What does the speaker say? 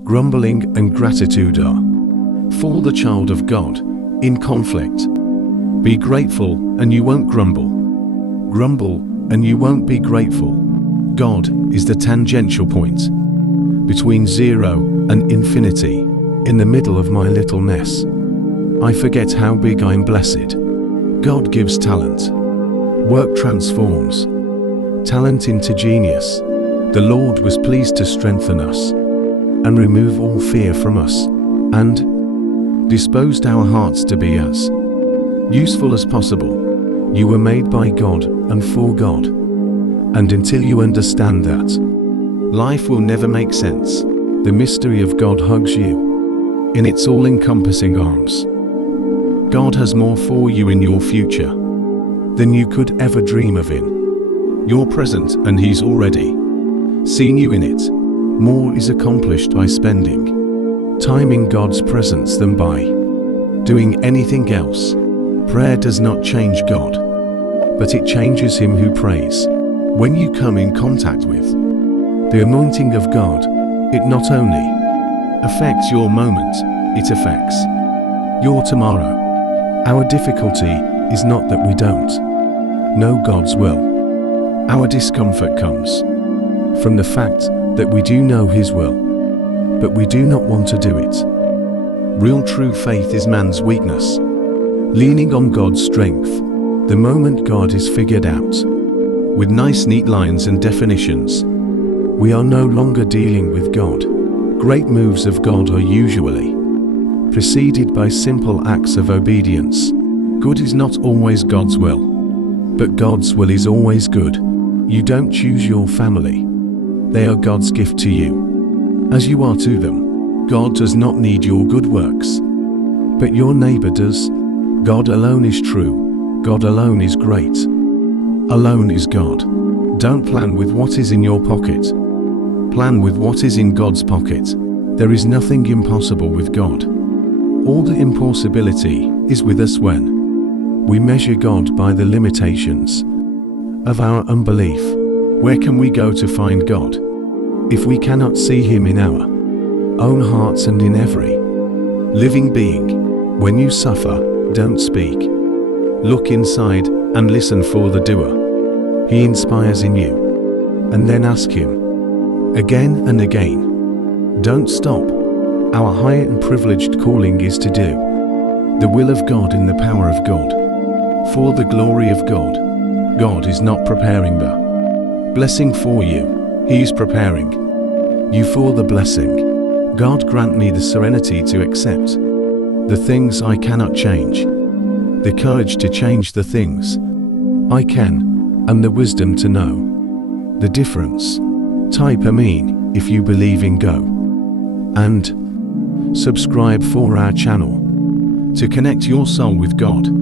grumbling and gratitude are. For the child of God, in conflict, be grateful and you won't grumble. Grumble and you won't be grateful. God is the tangential point between 0 and infinity, in the middle of my little mess. I forget how big I'm blessed. God gives talent. Work transforms. Talent into genius. The Lord was pleased to strengthen us and remove all fear from us, and disposed our hearts to be as useful as possible. You were made by God and for God. And until you understand that, life will never make sense. The mystery of God hugs you in its all-encompassing arms. God has more for you in your future than you could ever dream of in your present, and He's already seen you in it. More is accomplished by spending time in God's presence than by doing anything else. Prayer does not change God, but it changes him who prays. When you come in contact with the anointing of God, it not only affects your moment, it affects your tomorrow. Our difficulty is not that we don't know God's will. Our discomfort comes from the fact that we do know His will, but we do not want to do it. Real true faith is man's weakness, leaning on God's strength. The moment God is figured out, with nice neat lines and definitions, we are no longer dealing with God. Great moves of God are usually preceded by simple acts of obedience. Good is not always God's will, but God's will is always good. You don't choose your family. They are God's gift to you, as you are to them. God does not need your good works, but your neighbor does. God alone is true. God alone is great. Alone is God. Don't plan with what is in your pocket. Plan with what is in God's pocket. There is nothing impossible with God. All the impossibility is with us when we measure God by the limitations of our unbelief. Where can we go to find God if we cannot see Him in our own hearts and in every living being? When you suffer, don't speak. Look inside and listen for the doer. He inspires in you. And then ask Him again and again. Don't stop. Our higher and privileged calling is to do the will of God in the power of God, for the glory of God. God is not preparing the blessing for you. He is preparing you for the blessing. God grant me the serenity to accept the things I cannot change, the courage to change the things I can, and the wisdom to know the difference. Type Amen if you believe in Go, and subscribe for our channel to connect your soul with God.